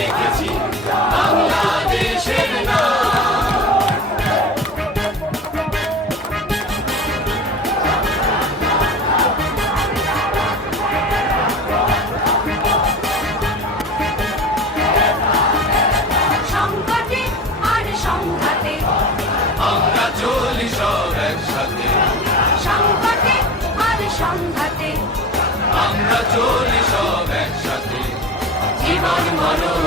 লিখেছি বাংলাদেশের নাম। সংকটে আর সংঘাতে আমরা চলি সব একসাথে, সংকটে আর সংঘাতে আমরা চলি সব একসাথে, জীবন মরণ